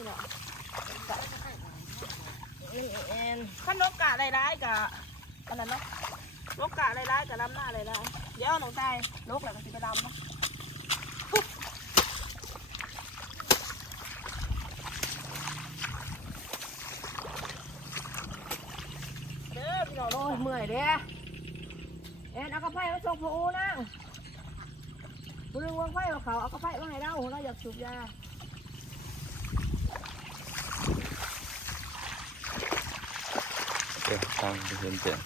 พี่น้องขั้นนกกะได้ร้ายกะอันนั้นเนาะนกกะได้ร้ายกะลำหน้าได้ร้ายเดี๋ยวหนูตายนกแหละก็สิไปลำเนาะเด้อพี่น้องโอ้ยเมื่อยเด้เอากระไฟมาส่งพ่ออูนะบุรุษวางไฟเขาเอากระไฟมาให้เราอยากสูบยาทางเห็นเจ๋ง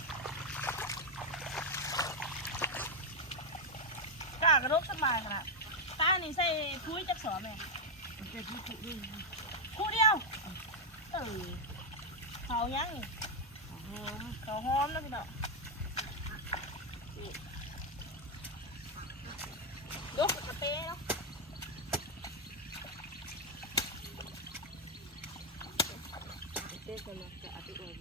กากระดกสบายขนาดตานี่ใส่พุ้ยจักสอแม่คู่เดียวเขายังเขาหอมนะพี่น้องยกกระเตะเนาะเตะกันมากระติโอม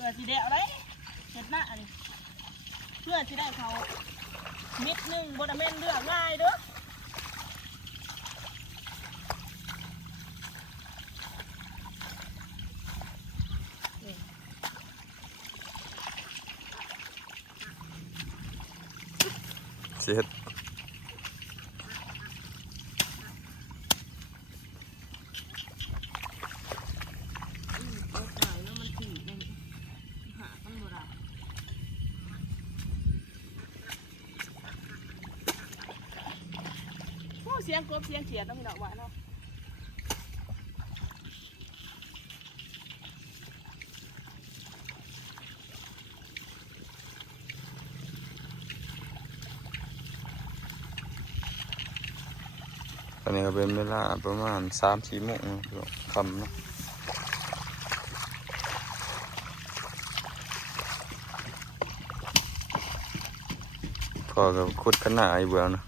เพื่อที่เดาได้เห็ดหน้าอันเพื่อที่ได้เขามิดหนึ่งบนเมนเลือกง่ายเด้อเช็ดเสียงกบเสียงเขียดต้องมีดอกหวานเนาะตอนนี้ก็เป็นเวลาประมาณ3-4 โมงคำเนาะพอกับขุดขนาดไอเบื่อนะ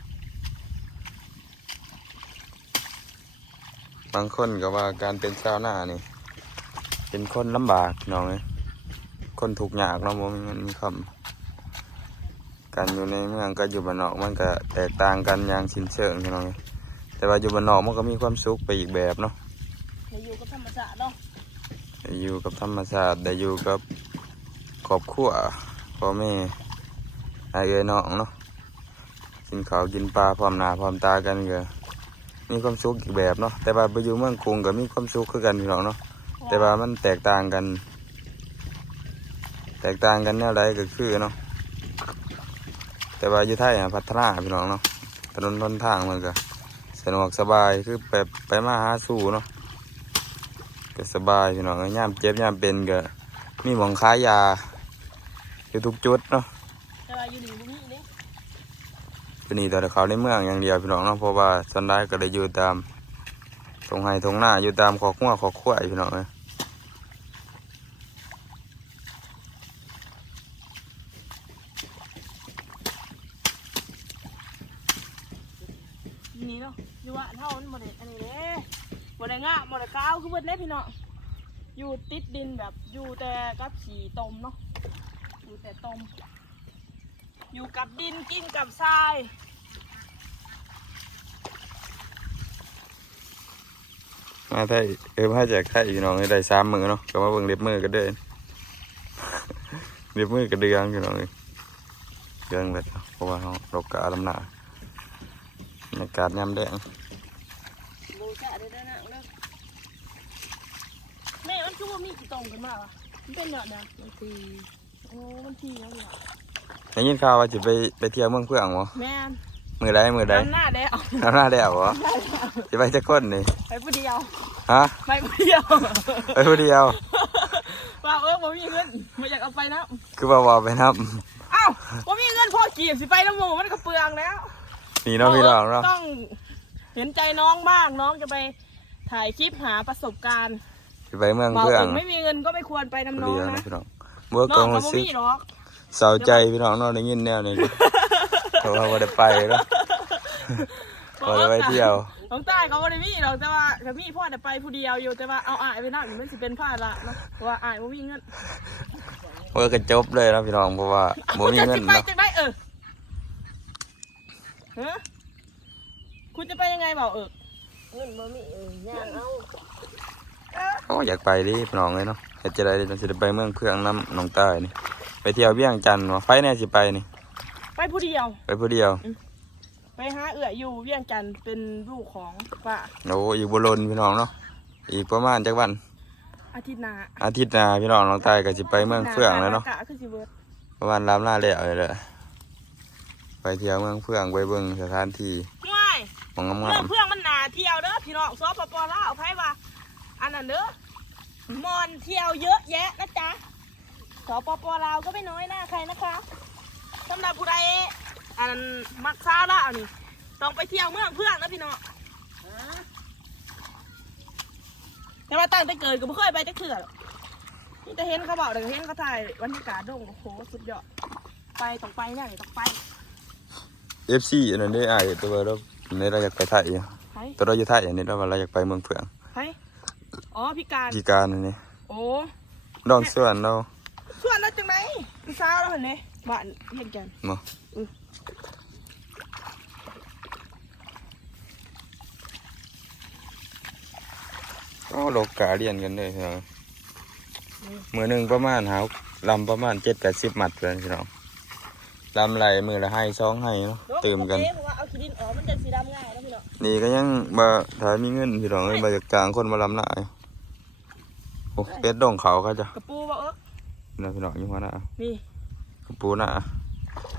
บางคนก็ว่าการเป็นชาวนานี่เป็นคนลำบากน้องเลยคนถูกยากเนาะมันมีคำการอยู่ในเมืองก็อยู่บ้านนอกมันก็แตกต่างกันอย่างสิ้นเชิงน้องเลยแต่ว่าอยู่บ้านนอกมันก็มีความสุขไปอีกแบบเนาะได้อยู่กับธรรมชาติเนาะได้อยู่กับธรรมชาติได้อยู่กับครอบครัวพ่อแม่ไอ้น้องเนาะกินข้าวกินปลาพร้อมหน้าพร้อมตากันก็มีความสุขอีกแบบเนาะแต่ว่าไปอยู่เมืองกรุงก็มีความสุขคือกันพี่น้องเนาะแต่ว่ามันแตกต่างกันแนวใดก็คือเนาะแต่ว่าอยู่ไทยพัฒนาพี่น้องเนาะถนนหนทางมันก็สะดวกสบายคือไปมาหาสู่เนาะก็สบายพี่น้องย่ามเจ็บย่ามเป็นก็มีหมองค้ายาอยู่ทุกจุดเนาะแต่ว่าอยู่นี่บุ้มี่เนี่ยอยู่นี่แต่เขาในเมืองอย่างเดียวพี่น้องเนาะเพราะว่าสันได้ก็ได้อยู่ตามตรงไห้ตรงหน้าอยู่ตามขอกหัวขอกขวายพี่น้องเลยนี่เนาะอยู่ว่าเท่านั้นหมดเลยอันนี้เด้หมดเลยง่ะหมดเลยก้าวคือเบิดเล็พี่น้องอยู่ติดดินแบบอยู่แต่กับสีตมเนาะอยู่แต่ตมอยู่กับดินกินกับทรายมาไทยมาจากไทยพี่น้องได้3 มื้อเนาะก็มาเบิ่งเล็บมือกันเด้อเล็บมือกันเดืองพี่น้องเลยเดืองเลยเพราะว่าเขาดอกกาลำหนาในการยำแดงโบจ่าได้ได้นะแม่มันคือว่ามีกี่ตรงกันมากมันเป็นแบบนี้มันทีโอ้มันทีแล้วเนี่ยได้ยินข่าวว่าจะไปเที่ยวเมืองเพื่องเหรอแม่มือใดน้ำหน้าแดวน้ำหน้าแดวเหรอจะไปจะก้นนี่ไปผู้เดียวฮะไปผู้เดียวไปผู้เดียวว่าผมมีเงินไม่อยากเอาไปนะคือว่าไปนับอ้าวผมมีเงินพอกีบสิไปน้ำหมูมันก็เปลืองแล้วนี่น้องพี่น้องเนาะต้องเห็นใจน้องบ้างน้องจะไปถ่ายคลิปหาประสบการณ์ไปเมืองเพื่องไม่มีเงินก็ไม่ควรไปน้ำน้องนะพี่น้องเมื่อก่อนมันซื้อเศร้าใจพี่น้องเนาะได้ยินแนวนี้เพราะว่าได้ไปแล้วพอได้ไปเที่ยวน้องใต้เขาไม่ได้มีหรอกแต่ว่าจะมีพ่อแต่ไปผู้เดียวอยู่แต่ว่าเอาอายไปนั่งมันสิเป็นผ้าละเนาะว่าอายไม่มีเงินเมื่อก็จบเลยนะพี่น้องเพราะว่าไม่มีเงินเนาะ ฮะคุณจะไปยังไงเบาเอิก เงินบ่มีย่างเอา โอ้อยากไปดิพี่น้องเลยเนาะเฮ็ดจะได้เราจะไปเมืองเพื่องน้ำหนองใต้นี่ไปเที่ยวเวียงจันทน์วะไปแน่สิไปนี่ ไปผู้เดียว ไปผู้เดียว ไปหาเอื้ออยู่เวียงจันทน์เป็นลูกของป้า โอ้อีกบุรนพี่น้องเนาะอีกประมาณจักวัน อาทิตย์หน้า อาทิตย์หน้าพี่น้องหนองใต้ก็สิไปเมืองเฟืองแล้วเนาะ กะคือสิเบิด ประมาณลำหน้าแล้วเลยแหละไปเที่ยวเมืองเฟืองไปเบิ่งสถานที่ ง่าย ของงา เพื่อ ม เพื่อมันหนาเที่ยวเด้อพี่น้องสปปลาวเอาไผว่าอันนั้นเด้อมอนเที่ยวเยอะแยะนะจ๊ะสปปลาวก็ไม่น้อยหน้าใครนะคะสำหรับผู้ใดอันมักซาละเอานี่ต้องไปเที่ยวเมืองเพื่อนนะพี่น้องแต่ว่าตั้งแต่เกิดก็ไม่เคยไปจักเทื่อหรอกนี่แต่เห็นเขาบอกแต่เห็นเขาถ่ายบรรยากาศดงโอ้โหสุดยอดไปต้องไปเนี่ยต้องไป ๆ FC อันนั้นได้อ้ายตัวเราในเราอยากไปไทยอยู่ ไป ตัวเราอยู่ไทยอันนี้เราว่าเราอยากไปเมืองเฟือง ไปอ๋อพิการ ที่การอันนี้ โอ้ ดองส่วนเรา ส่วนนั้นจังไหนพี่สาวเราเห็นไหมบ้านเห็นกัน เนาะก็โลกาเรียนกันเลยพี่น้องมือหนึ่งประมาณหาลำประมาณ7-80 หมัดเลยพี่น้องลำไหลมือละให้2ให้เนาะตื่มกัน เพราะว่าเอาขี้ดินออกมันจะสีดำง่ายนะพี่น้อง นี่ก็ยังบ่ถ้ามีเงินพี่น้องเอ้ยบ่อยากจ้างคนมาลำหน้าอยู่โอ้เป็ดดงเขาเขาจ้ะ กระปูบ่เอิ๊ก นะพี่น้องอยู่หัวหน้า นี่ กระปูหน้า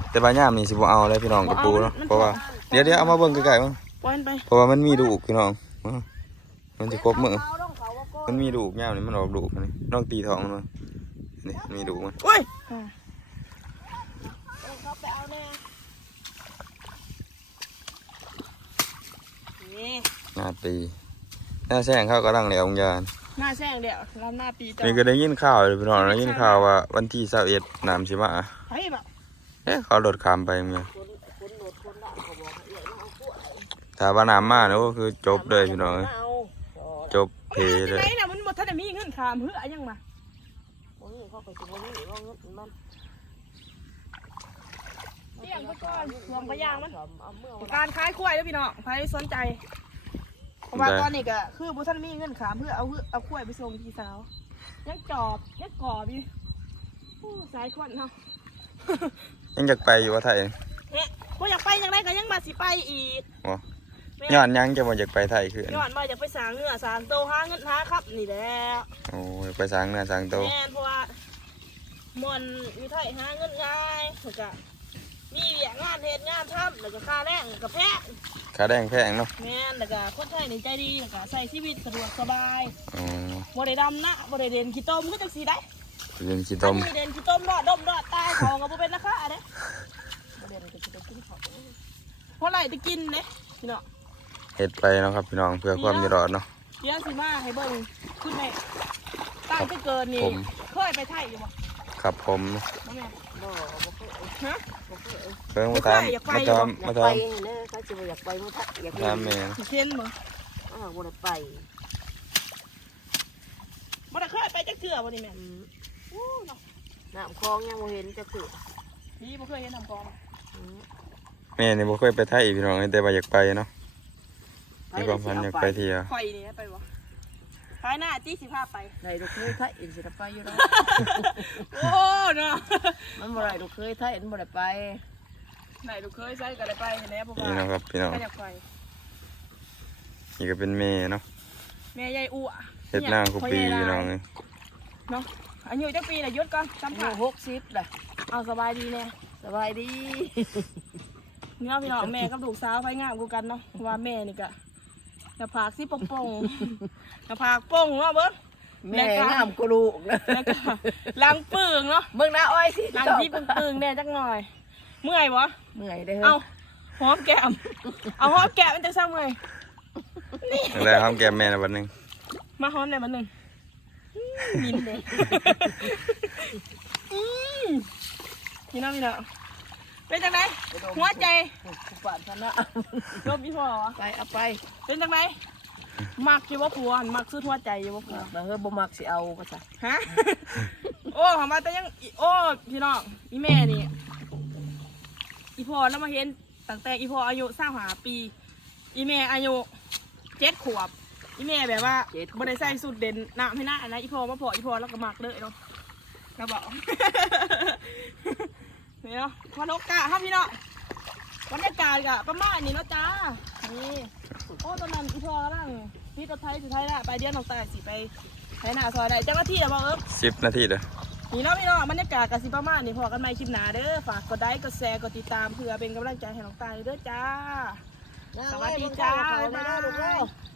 แต่บางย่ามนี่สิบ่เอาเลยพี่น้องกระปูเนาะเพราะว่าเดี๋ยวเอามาเบิ่งใกล้ๆมั้ง ปล่อยมันไป เพราะว่ามันมีลูกพี่น้องมันจะครบมื้อ เอาต้องเขาว่าก็ มันมีลูกย่ามนี่มันออกลูกอันนี่น้องตีท้องมันนี่มีลูกมัน อุ้ยต้องเขาไปเอาแน่นี่ หน้าตีหน้าแซงเขากำลังแล้วองยาน หน้าแซงเดี๋ยวลำหน้าตีต่อ นี่ก็ได้ยินข่าวเลยพี่น้องได้ยินข่าวว่าวันที่21น้ำสิมา ไปแบบ เขารถข้ามไปเมื่อ คนโหลดคนละเขาบอกให้เอาพวก ถ้าว่าน้ำมาเนี่ยก็คือจบเลยพี่น้องเอ้ย เอา จบเพ ที่ เล ไหน ย น่ะมันหมดท่านได้มีเงินขามเพื่อยังมา บ่มีเขาก็สิบ่มีว่าเงินมัน เลี้ยงไปก่อนรวมกระยางมัน เอาเมื่อ การขายกล้วยแล้วพี่น้องใครสนใจเพราะว่าตอนนี้ก็คือบุท่านมีเงินขามเพื่อเอากล้วยไปส่งพี่สาวยังจอบยังกรอบอยู่สายควันเนาะ ยังอยากไปอยู่ว่าไทย เนี่ยว่าอยากไปยังไงก็ยังมาสิไปอีก บ่ย้อนยังจะบ่อยากไปไทยคือ ย้อนมาอยากไปสร้างเนื้อสร้างโตหาเงินหาครับนี่แหละ โอ้ยไปสร้างเนื้อสร้างโตว แม่นเพราะว่ามันมีไทยหาเงินง่ายแล้วก็มีเวียกงานเฮ็ดงานทำแล้วก็ค่าแรงกับแพง ขาแดงแพงเนาะ แม่นแล้วก็คนไทยนี่ใจดีแล้วก็ใช้ชีวิตสะดวกสบาย อ๋อ บ่ได้ดำนะบ่ได้เด่นขี้ต้มก็จังสีได้ เรียนขี้ อั ต้ น ม นี้เด่นขี้ต้มรอดดมรอดตายของก็บ่เป็นราคาเด้บ่เด่นก็สิได้กินของเพราะไรจะกินเด้พี่น้อง เฮ็ดไปเนาะครับพี่น้องเพื่อความอยู่รอดเนาะ เดี๋ยวสิมาให้เบิ่งคุณแม่ตั้งแต่เกิดนี่ ผม เคยไปไทยอยู่บ่ ครับผม บ่แม่ บ่บ่เคย ฮะ บ่เคย เพิ่งมาถาม อยากไป มาถาม อยา มาก ไป ถาม นะเขาสิบ่อยากไปบ่ทักอยาก ถามแม่ สิเห็นบ่ บ่ได้ไป บ่ได้เคยไปจักเทื่อบ่นี่แม่ อู้เนาะน้ำคลองยังบ่เห็นจะคือ นี่บ่เคยเห็นทำกอง แม่นี่บ่เคยไปไทยพี่น้องแต่ว่าอยากไปเนาะมีความฝันอยากไปเที่ยว ข่อยนี่ไปบ่ภายหน้าจี้สิพาไป ได้ลูกเคยไทยอินสิได้ไปอยู่แล้ว โอ้เนาะ มันบ่ได้ลูกเคยไทยอินบ่ได้ไป ไหนลูกเคยใส่ก็ได้ไปเห็นแล้วบ่ว่า นี่เนาะครับพี่น้อง ก็อยากไป นี่ก็เป็นแม่เนาะ แม่ยายอั่ว เฮ็ดหน้าคุปปีพี่น้องเลย เนาะอายุจักปีน่ะหยุดก่อนสัม อา ผั ยุ ส 60ล่ะ เอาสบายดีแน่ สบายดี เนาะพี่น้องแม่กับลูกสาวไผงามกูกันเนาะเพราะว่าแม่นี่ก็หน้าผากสิป่องๆหน้าผากป่องเนาะเบิ่ง แม่งามกว่าลูกนะ แล้วก็หลังปึงเนาะ เบิ่งหน้าอ้อยสิ หลังที่ปึงๆแน่จักหน่อย เมื่อยบ่ เมื่อยเด้อ เอาหอมแก้มเอาหอมแก้มมันจะซ้ำเมื่อย แล้วห้ามแก้มแม่นะวันหนึง มาหอมหน่อยมันหนึงยิ้มเลยพี่น้องพี่น้องเป็นจังไดหัวใจ ผู้ปานพนะ ลบพี่พ่อวะ ไปเอาไป เป็นจังไดมักอยู่ว่าผัวมักซื้อหัวใจอยู่ว่าผัว เฮ้ยบ่มักสิเอาก็ซะ ฮะ โอ้ของมาแต่ยังโอ้พี่น้องอีแม่นี่อีพ่อแล้วมาเห็น ตั้งแต่อีพ่ออายุ25 ปีอีแม่อายุ7 ขวบอีแม่แบบว่าบ่ได้ใส่สูตรเด่นน้ำให้หน้านะอีพ่อมาพออีพ่อแล้วก็มักเลยเนาะกระบอก นี่เนาะพอนกกะครับพี่เนาะบรรยากาศกะประมาณนี้เนาะจ้านี่โอ้ตอนนั้นอีพ่อกำลังพี่รถไทยสุดท้ายละไปเดียนน้องตายสิไปไถนาซอยได้เจ้าหน้าที่อะบอก10 นาทีเด้อ นี่เนาะพี่เนาะบรรยากาศกะสิประมาณนี้พอกันใหม่คลิปหน้าเด้อฝากกดไลค์กดแชร์กดติดตามเพื่อเป็นกำลังใจให้น้องตายเด้อจ้า สวัสดีจ้า บ๊ายบาย